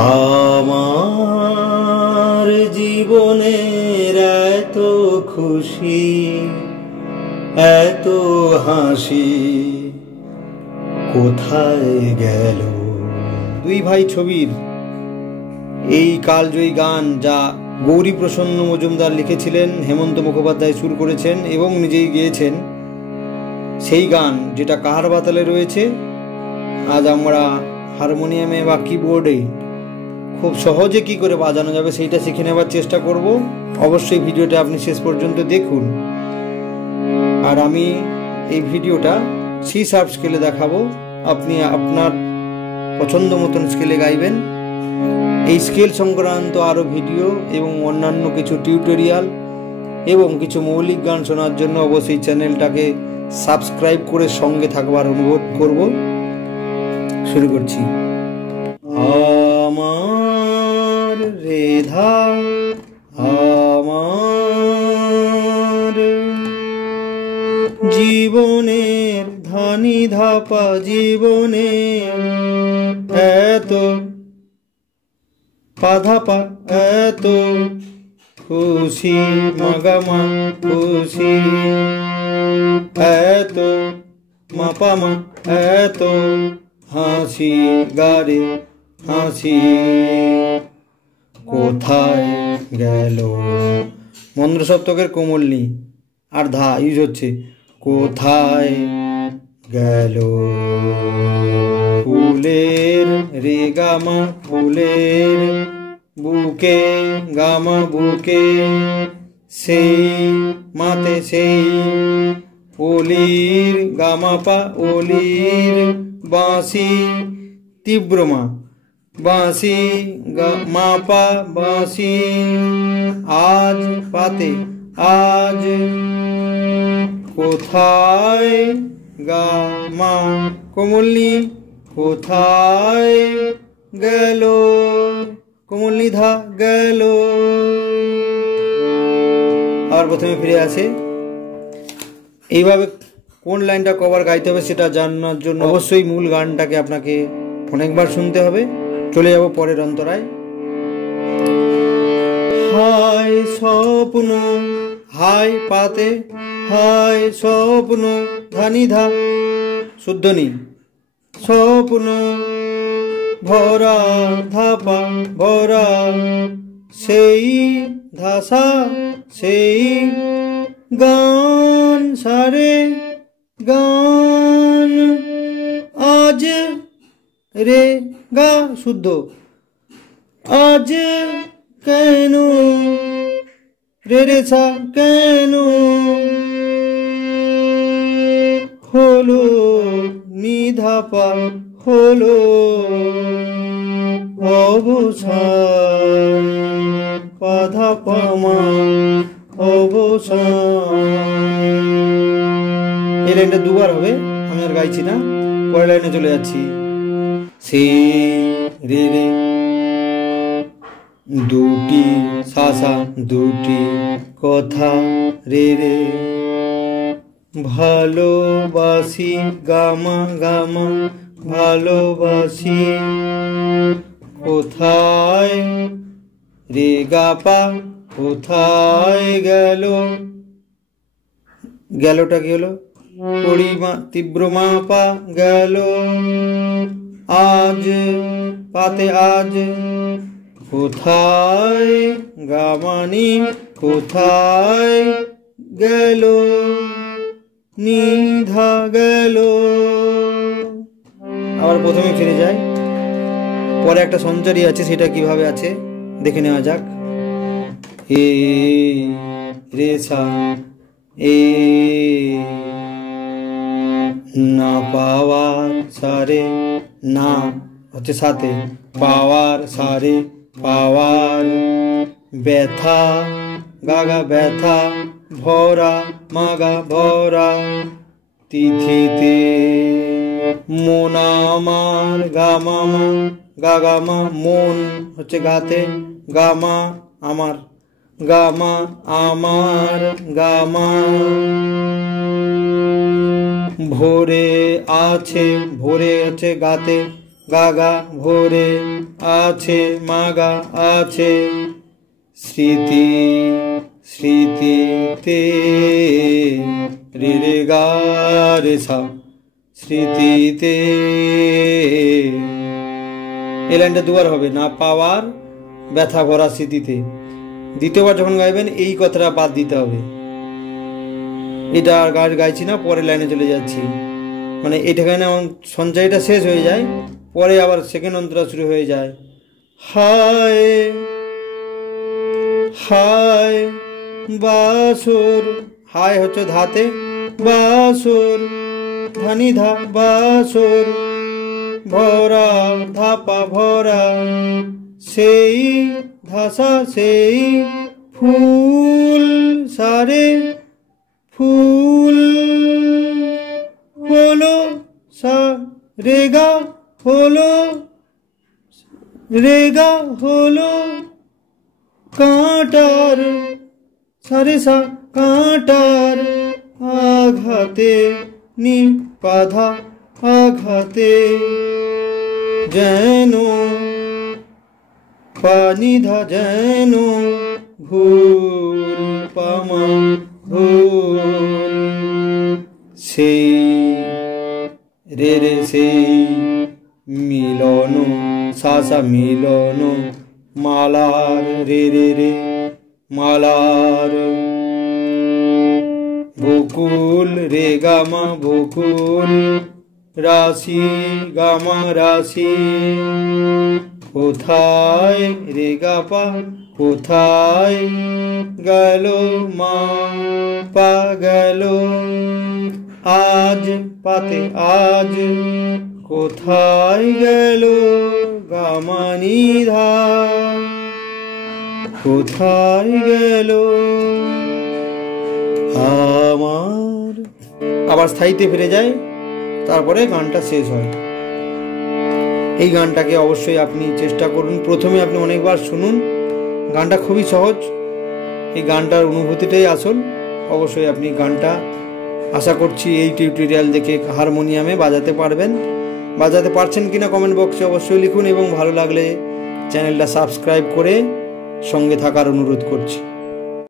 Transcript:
আমার জীবনের এত খুশি এত হাসি কোথায় গেল। দুই ভাই ছবির এই কালজয়ী গান, যা গৌরী প্রসন্ন মজুমদার লিখেছিলেন, হেমন্ত মুখোপাধ্যায় সুর করেছেন এবং নিজেই গেয়েছেন, সেই গান যেটা কাহার বাতালে রয়েছে, আজ আমরা হারমোনিয়ামে বা কিবোর্ডে খুব সহজে কি করে বাজানো যাবে সেইটা শিখে নেবার চেষ্টা করব। অবশ্যই ভিডিওটা আপনি শেষ পর্যন্ত দেখুন। আর আমি এই ভিডিওটা সি শার্প স্কেলে দেখাবো, আপনি আপনার পছন্দ মতন স্কেলে গাইবেন। এই স্কেল সংক্রান্ত আরও ভিডিও এবং অন্যান্য কিছু টিউটোরিয়াল এবং কিছু মৌলিক গান শোনার জন্য অবশ্যই চ্যানেলটাকে সাবস্ক্রাইব করে সঙ্গে থাকবার অনুরোধ করব। শুরু করছি। আমার রেধা আমার জীবনের ধানি ধাপা জীবনের এত পাধাপা এত খুশি মাগামা খুশি এত মাপামা এত হাসি গারে হাসি কোথায় গেল। মন্দ্র সপ্তকের কোমলনি আর ধা ইউজ হচ্ছে কোথায় গেল। ফুলের রে গামা ফুলের বুকে গামা বুকে সেই মাতে সেই ওলির গামাপা ওলির বাঁশি তীব্রমা বাঁশি মাপা বাঁশি আজ পাতে আজ কোথায় গামা কোমলনি কোথায় গেল কোমলনি ধা গেল। আর প্রথমে ফিরে আসে। এইভাবে কোন লাইনটা কবার গাইতে হবে সেটা জানার জন্য অবশ্যই মূল গানটাকে আপনাকে অনেকবার শুনতে হবে। চলে যাব পরের অন্তরায়। হায় স্বপ্ন হায় পাতে হায় স্বপ্ন ধানি ধা শুদ্ধনি স্বপ্ন ভরা ধাপা ভরা সেই ধাসা সেই গান সারে গান আজ রে গা শুদ্ধ আজ কেন রে রে সা কেন হলো নিধাপা হলো অবসান পাধা পামা অবসান। এই লাইনটা দুবার হবে, আমি আর গাইছি না, পরের লাইনে চলে যাচ্ছি। সে রে রে দুটি সাসা দুটি কথা রে রে ভালোবাসি গামা গামা ভালোবাসি কোথায় রে গাপা কোথায় গেল। গেলটা কি হলো পরিমা তীব্র মাপা গেল আজ পাতে আজ কোথায় গামানি কোথায় গেল নিধা গেল। আবার প্রথমে ফিরে যায়। পরে একটা সঞ্চারী আছে, সেটা কিভাবে আছে দেখে নেওয়া যাক। এ রে সা এ না পাওয়ার সারে না হচ্ছে সাথে পাওয়ার সারে পাওয়ার ব্যথা গাগা ব্যথা ভরা মাগা ভরা তিথিতে মন আমার গামামা গাগামা মন হচ্ছে গাতে গামা আমার গামা আমার গামা ভোরে আছে ভোরে হচ্ছে গাতে গাগা ভোরে আছে মাগা আছে স্মৃতি স্মৃতিতে রে রে গা রে সা স্মৃতিতে। এই লাইনটা দুবার হবে, না পাওয়ার ব্যথা ভরা স্মৃতিতে। দ্বিতীয়বার যখন গাইবেন এই কথাটা বাদ দিতে হবে। এটা আর গাইছি না, পরের লাইনে চলে যাচ্ছি। মানে এটাখানে আমার সঞ্চয়টা শেষ হয়ে যায়, পরে আবার সেকেন্ড অন্তরা শুরু হয়ে যায়। হায় হায় বাসর, হায় হচ্ছে ধাতে, বাসর ধানি ধা বাসর ভরা ধাপা ভরা সেই ধাসা সেই ফুল সারে ফুল হলো সা রেগা হলো রেগা হলো কাঁটার সারে সা কাঁটার আঘাতে নি বাধা আঘাতে যেন পানিধা যেন ভুল পামা ভুল সেই রে রে সেই মিলন সাসা মিলন মালার রে রে রে মালার বকুল রে গামা বকুল রাশি গামা রাশি কোথায় রে গাপা কোথায় গেল মা পা গেল আজ পাতে আজ কোথায় গেল গামানি ধা কোথায় গেল আমার। আবার স্থায়ীতে ফিরে যায়, তারপরে গানটা শেষ হয়। এই গানটাকে অবশ্যই আপনি চেষ্টা করুন। প্রথমে আপনি অনেকবার শুনুন, গানটা খুবই সহজ, এই গানটার অনুভূতিটাই আসল। অবশ্যই আপনি গানটা আশা করছি এই টিউটোরিয়াল দেখে হারমোনিয়ামে বাজাতে পারবেন। বাজাতে পারছেন কিনা কমেন্ট বক্সে অবশ্যই লিখুন, এবং ভালো লাগলে চ্যানেলটা সাবস্ক্রাইব করে সঙ্গে থাকার অনুরোধ করছি।